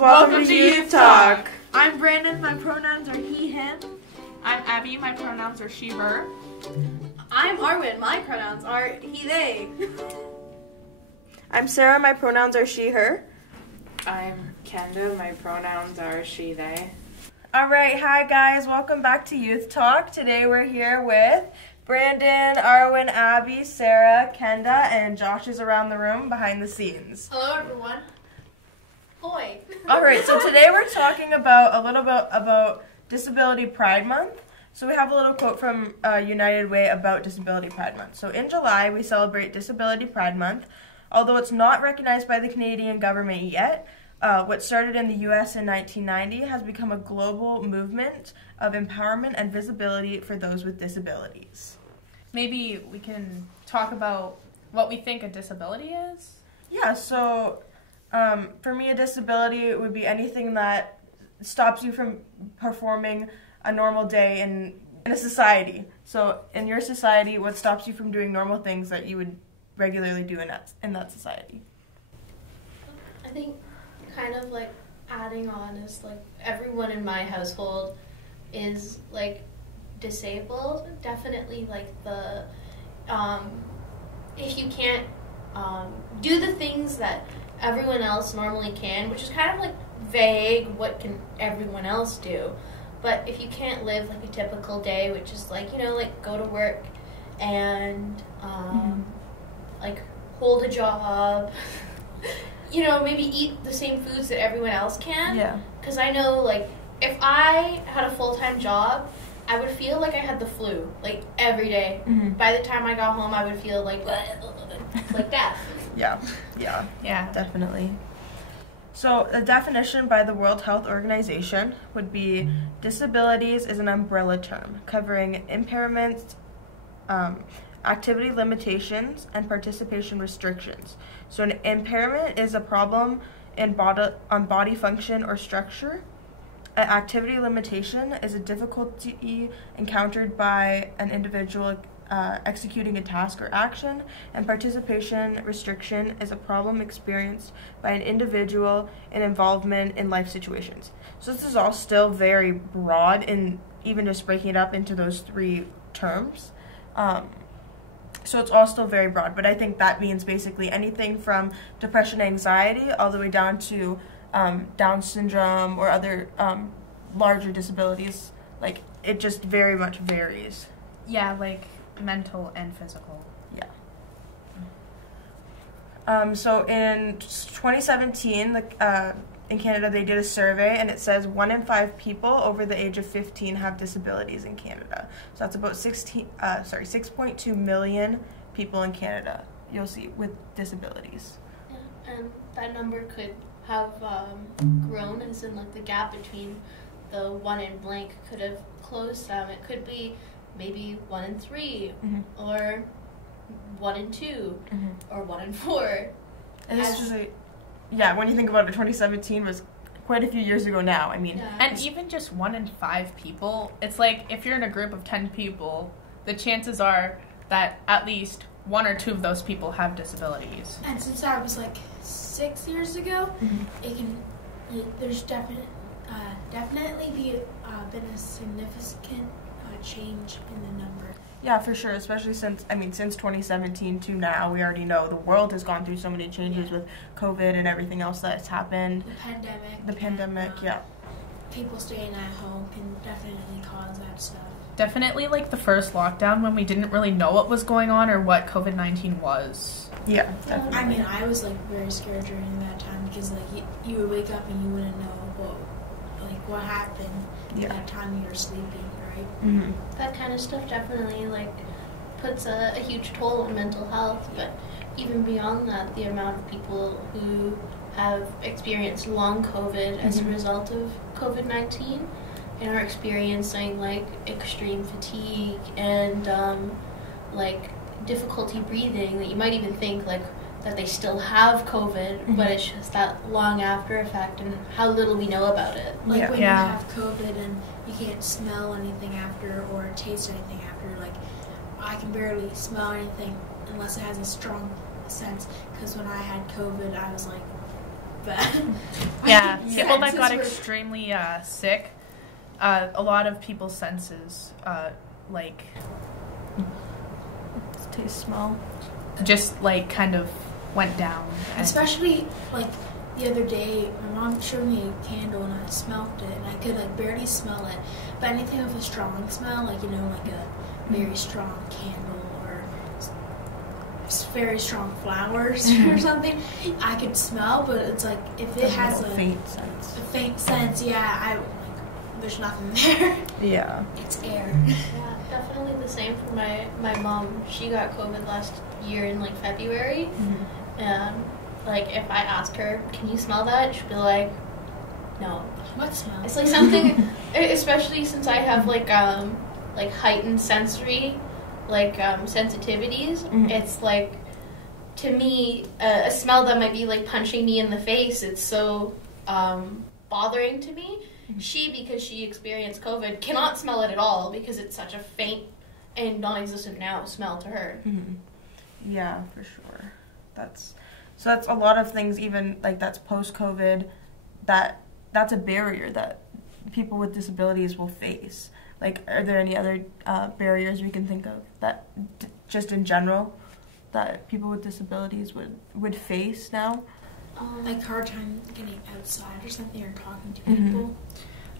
welcome to Youth Talk. I'm Brandon, my pronouns are he, him. I'm Abby, my pronouns are she, her. I'm Arwen, my pronouns are he, they. I'm Sarah, my pronouns are she, her. I'm Kenda, my pronouns are she, they. Alright, hi guys, welcome back to Youth Talk. Today we're here with Brandon, Arwen, Abby, Sarah, Kenda, and Josh is around the room behind the scenes. Hello everyone. Hoi. Alright, so today we're talking about a little bit about Disability Pride Month. So we have a little quote from United Way about Disability Pride Month. So in July, we celebrate Disability Pride Month. Although it's not recognized by the Canadian government yet, what started in the U.S. in 1990 has become a global movement of empowerment and visibility for those with disabilities. Maybe we can talk about what we think a disability is? Yeah, so for me, a disability would be anything that stops you from performing a normal day in a society. So in your society, what stops you from doing normal things that you would regularly do in that society? I think kind of like adding on is like everyone in my household is like disabled. Definitely like the if you can't do the things that everyone else normally can, which is kind of like vague, what can everyone else do? But if you can't live like a typical day, which is like, you know, like go to work and like hold a job, you know, maybe eat the same foods that everyone else can. Yeah. Because I know, like, if I had a full-time job, I would feel like I had the flu, like, every day. By the time I got home, I would feel like that. Yeah, definitely. So the definition by the World Health Organization would be disabilities is an umbrella term covering impairments, activity limitations, and participation restrictions. So an impairment is a problem in body function or structure. An activity limitation is a difficulty encountered by an individual executing a task or action, and participation restriction is a problem experienced by an individual in involvement in life situations. So this is all still very broad, and even just breaking it up into those three terms. So it's all still very broad, but I think that means basically anything from depression, anxiety, all the way down to Down syndrome or other larger disabilities. Like, it just very much varies. Yeah, like mental and physical. Yeah. So in 2017, in Canada, they did a survey, and it says 1 in 5 people over the age of 15 have disabilities in Canada. So that's about 6.2 million people in Canada, you'll see, with disabilities. Yeah, and that number could have grown, as in like the gap between the 1 in blank could have closed some. It could be maybe 1 in 3, or 1 in 2, or 1 in 4. And this is yeah, when you think about it, 2017 was quite a few years ago now. I mean, Yeah. And even just 1 in 5 people, it's like if you're in a group of 10 people, the chances are that at least 1 or 2 of those people have disabilities. And since that was like 6 years ago, there's definitely been a significant change in the number. yeah, for sure, especially since 2017 to now, we already know the world has gone through so many changes with COVID and everything else that's happened. The pandemic. Yeah. People staying at home can definitely cause that stuff. Definitely like the first lockdown when we didn't really know what was going on or what COVID-19 was. Yeah, definitely. I mean, I was like very scared during that time because like you would wake up and you wouldn't know what happened in that time you were sleeping, right? That kind of stuff definitely like puts a huge toll on mental health. But even beyond that, the amount of people who have experienced long COVID as a result of COVID-19 and are experiencing like extreme fatigue and like difficulty breathing, that you might even think like that they still have COVID, but it's just that long after effect and how little we know about it. Like when you have COVID and you can't smell anything after or taste anything after, like I can barely smell anything unless it has a strong sense, because when I had COVID I was like bad. Yeah, people that got were- extremely sick, a lot of people's senses, like, Taste, smell. just, like, kind of went down. And Especially, like, the other day, my mom showed me a candle and I smelled it and I could, like, barely smell it. But anything with a strong smell, like, you know, like a very strong candle or very strong flowers or something, I could smell, but it's like, if it has a faint sense. faint sense, yeah, there's nothing there. Yeah. It's air. Yeah, definitely the same for my mom. She got COVID last year in like February. And like if I ask her, can you smell that? She'd be like, no. What smell? It's like something, especially since I have like heightened sensory, like sensitivities. It's like, to me, a smell that might be like punching me in the face. It's so bothering to me. She, because she experienced COVID, cannot smell it at all because it's such a faint and non-existent now smell to her. Yeah, for sure. That's a lot of things, even like that's post-COVID, that's a barrier that people with disabilities will face. Like, are there any other barriers we can think of that just in general that people with disabilities would face now? Like hard time getting outside or something or talking to people.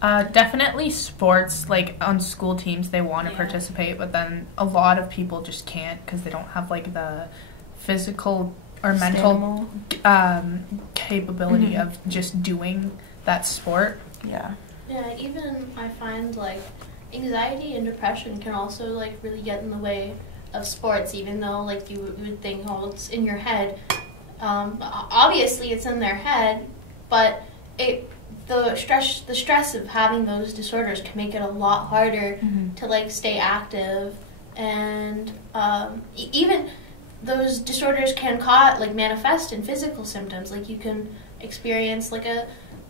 Definitely sports, like on school teams, they want to participate, but then a lot of people just can't because they don't have like the physical or mental capability of just doing that sport. Yeah. Yeah, even I find like anxiety and depression can also like really get in the way of sports, even though like you would think, oh, it's in your head. Obviously it's in their head, but the stress of having those disorders can make it a lot harder to like stay active, and even those disorders can manifest in physical symptoms. Like you can experience like a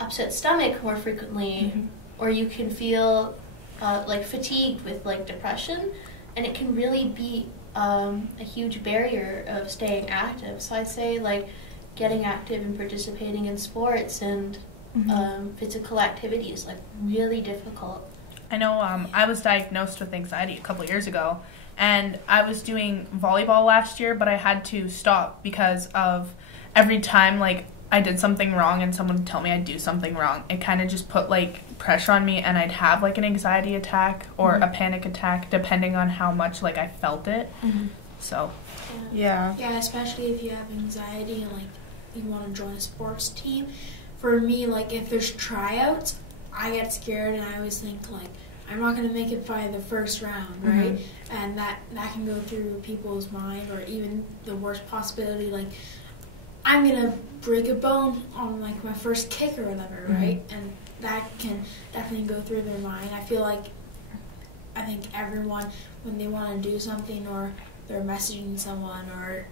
upset stomach more frequently, or you can feel like fatigued with like depression, and it can really be a huge barrier of staying active. So I'd say like getting active and participating in sports and physical activity is like really difficult. I know I was diagnosed with anxiety a couple years ago, and I was doing volleyball last year, but I had to stop because of every time like I did something wrong and someone would tell me I'd do something wrong, it kind of just put like pressure on me, and I'd have like an anxiety attack or a panic attack depending on how much like I felt it. So Yeah, especially if you have anxiety and like you want to join a sports team. For me, like if there's tryouts, I get scared and I always think like I'm not going to make it by the first round, right? And that can go through people's mind, or even the worst possibility, like I'm going to break a bone on like my first kick or whatever, right? And that can definitely go through their mind. I think everyone, when they want to do something or they're messaging someone or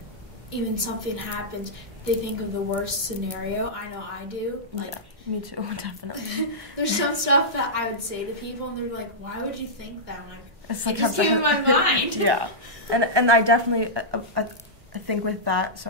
even something happens, they think of the worst scenario. I know I do. Like, me too, definitely. There's some stuff that I would say to people, and they're like, "Why would you think that?" I'm like, It's it just came in my mind. Yeah, and I definitely I think with that,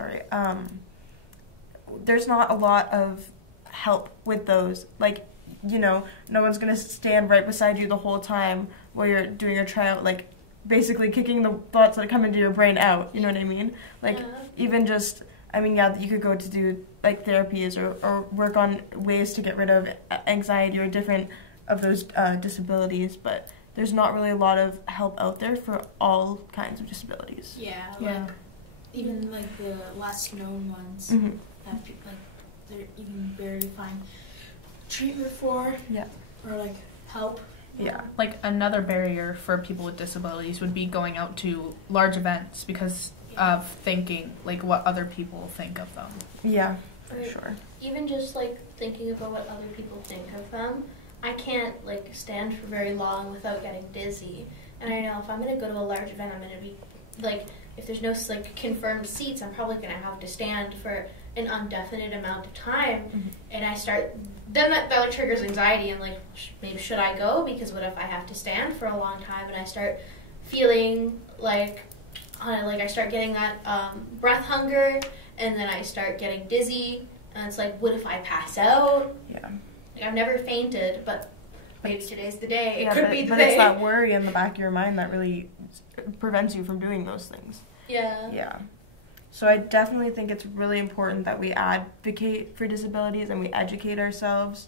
there's not a lot of help with those. Like, you know, no one's gonna stand right beside you the whole time while you're doing your tryout, like basically kicking the thoughts that come into your brain out. You know what I mean? Like even just. I mean, yeah, you could go to do like therapies or work on ways to get rid of anxiety or different of those disabilities, but there's not really a lot of help out there for all kinds of disabilities. Yeah. Like even like the less known ones that people, like you can barely find treatment for. Yeah. Or like help. Yeah. Like another barrier for people with disabilities would be going out to large events because of thinking like what other people think of them. Yeah, for sure. Even just like thinking about what other people think of them, I can't like stand for very long without getting dizzy. And I know if I'm going to go to a large event, I'm going to be like, if there's no like confirmed seats, I'm probably going to have to stand for an indefinite amount of time. And I start, then that like triggers anxiety and like maybe should I go, because what if I have to stand for a long time, and I start feeling like I start getting that breath hunger, and then I start getting dizzy, And it's like, what if I pass out? Yeah. Like, I've never fainted, but maybe today's the day. Yeah, it could be the but day. it's that worry in the back of your mind that really prevents you from doing those things. Yeah. Yeah. So I definitely think it's really important that we advocate for disabilities and we educate ourselves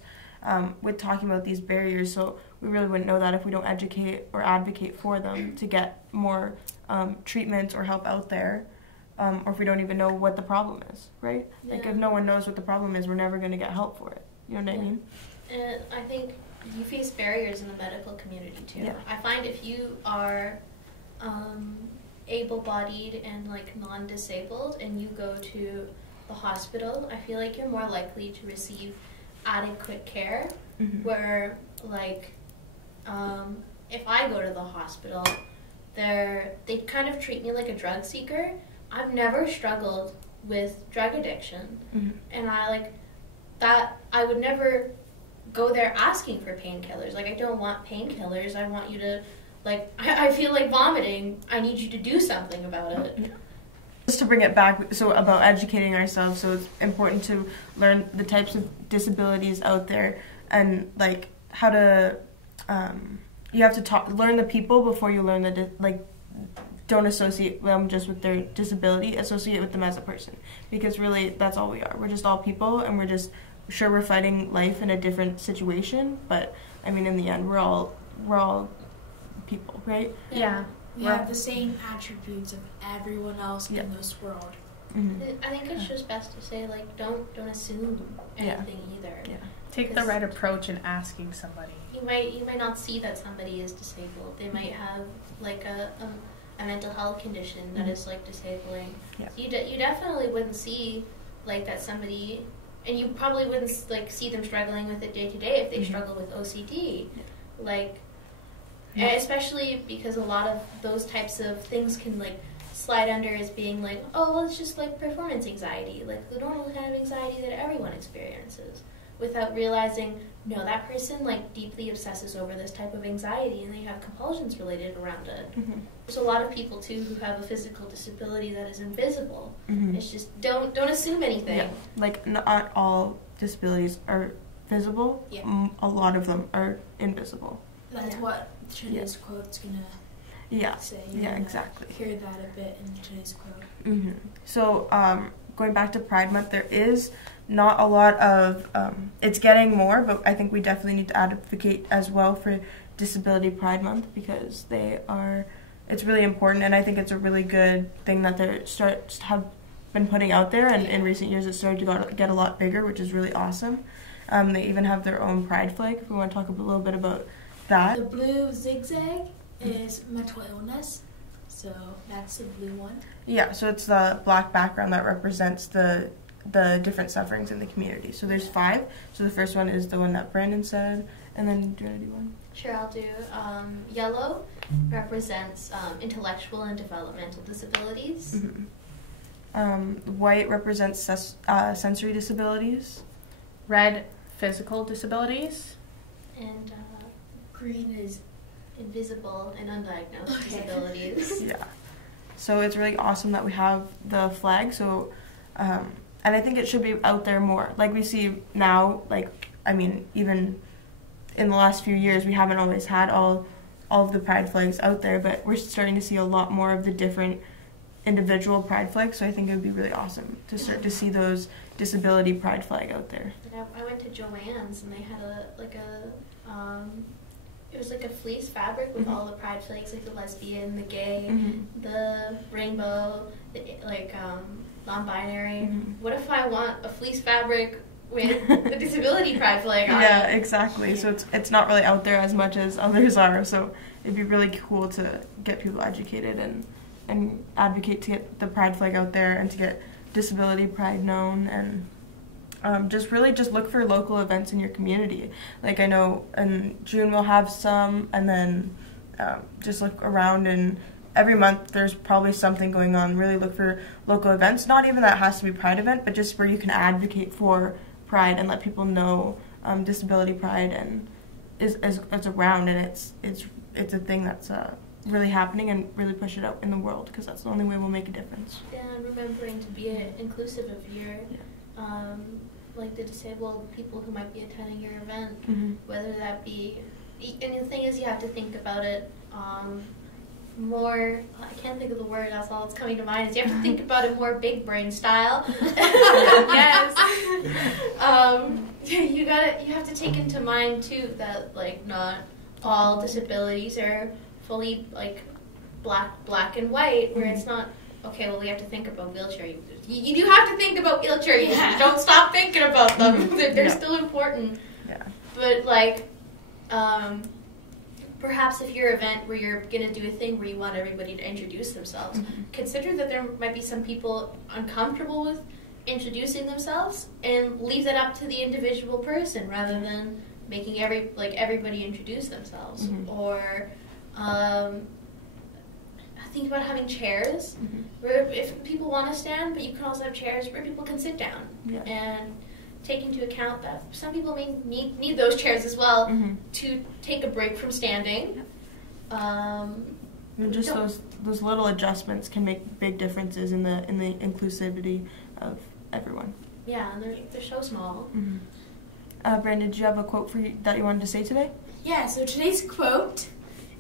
with talking about these barriers. So we really wouldn't know that if we don't educate or advocate for them to get more treatments or help out there, or if we don't even know what the problem is, right? Yeah. Like if no one knows what the problem is, we're never going to get help for it. You know what I mean? And I think you face barriers in the medical community too. Yeah. I find if you are able-bodied and like non-disabled and you go to the hospital, I feel like you're more likely to receive adequate care. Mm-hmm. Where like if I go to the hospital, they kind of treat me like a drug seeker. I've never struggled with drug addiction, Mm-hmm. and I would never go there asking for painkillers. Like, I don't want painkillers. I want you to, like, I feel like vomiting. I need you to do something about it. Yeah. Just to bring it back, so about educating ourselves, so it's important to learn the types of disabilities out there and, like, how to, you have to learn the people before you learn don't associate them just with their disability, associate with them as a person. Because really, that's all we are. We're just all people, and we're fighting life in a different situation, but, I mean, in the end, we're all people, right? Yeah. We have the same attributes of everyone else in this world. Mm-hmm. I think it's just best to say, like, don't assume anything either. Yeah. Take the right approach in asking somebody. You might not see that somebody is disabled. They might have like a mental health condition that is like disabling. Yeah. So you definitely wouldn't see like that somebody, and you probably wouldn't like see them struggling with it day to day if they struggle with OCD, like. And especially because a lot of those types of things can like slide under as being like, oh, well, it's just like performance anxiety, like the normal kind of anxiety that everyone experiences, without realizing, no, that person like deeply obsesses over this type of anxiety and they have compulsions related around it. Mm-hmm. There's a lot of people too who have a physical disability that is invisible. Mm-hmm. It's just don't assume anything. Yeah. Like not all disabilities are visible. Yeah. A lot of them are invisible. That's what today's quote's gonna say. You're Yeah, gonna exactly. hear that a bit in today's quote. Mm-hmm. So, going back to Pride Month, there is not a lot of, it's getting more, but I think we definitely need to advocate as well for Disability Pride Month because it's really important, and I think it's a really good thing that they have been putting out there, and in recent years it started to get a lot bigger, which is really awesome. They even have their own pride flag, if we want to talk a little bit about that. The blue zigzag is mental illness, so that's the blue one. Yeah, so it's the black background that represents the different sufferings in the community. So there's 5. So the first one is the one that Brandon said, and then do you want to do one? Sure, I'll do. Yellow represents intellectual and developmental disabilities. Mm-hmm. White represents sensory disabilities. Red, physical disabilities. And Green is invisible and undiagnosed disabilities. Yeah. So it's really awesome that we have the flag. So, and I think it should be out there more. Like we see now, like, I mean, even in the last few years, we haven't always had all of the pride flags out there, but we're starting to see a lot more of the different individual pride flags. So I think it would be really awesome to start to see those disability pride flag out there. I went to Joann's and they had it was like a fleece fabric with all the pride flags, like the lesbian, the gay, the rainbow, the non-binary. What if I want a fleece fabric with the disability pride flag on it? Yeah, exactly. So it's not really out there as much as others are. So it'd be really cool to get people educated and advocate to get the pride flag out there and to get disability pride known, and just look for local events in your community. Like I know in June we'll have some, and then just look around, and every month there's probably something going on. Really look for local events. Not even that it has to be Pride event, but just where you can advocate for Pride and let people know disability pride and is around, and it's a thing that's really happening, and really push it out in the world because that's the only way we'll make a difference. Yeah, and remembering to be inclusive of your like the disabled people who might be attending your event, Mm-hmm. whether that be, and the thing is you have to think about it more, I can't think of the word, that's all that's coming to mind, is you have to think about it more big brain style. Yes. You have to take into mind too that like not all disabilities are fully like black and white, where it's not, okay, well we have to think about wheelchair users. You do have to think about wheelchair users. Don't stop thinking about them. They're still important. Yeah. But like perhaps if your event where you're going to do a thing where you want everybody to introduce themselves, consider that there might be some people uncomfortable with introducing themselves, and leave that up to the individual person rather than making everybody introduce themselves. Or think about having chairs where if people want to stand, but you can also have chairs where people can sit down. Yeah. And take into account that some people may need those chairs as well to take a break from standing. And just those little adjustments can make big differences in the inclusivity of everyone. Yeah, and they're so small. Brandon, did you have a quote that you wanted to say today? Yeah, so today's quote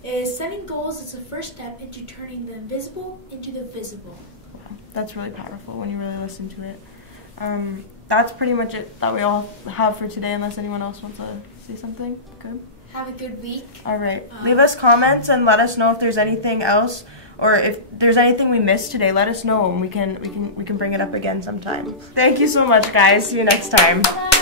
is, setting goals is the first step into turning the invisible into the visible. Wow, that's really powerful when you really listen to it. That's pretty much it that we all have for today, unless anyone else wants to say something. Good. Have a good week. All right. Leave us comments and let us know if there's anything else, or if there's anything we missed today. Let us know, and we can bring it up again sometime. Thank you so much, guys. See you next time. Bye.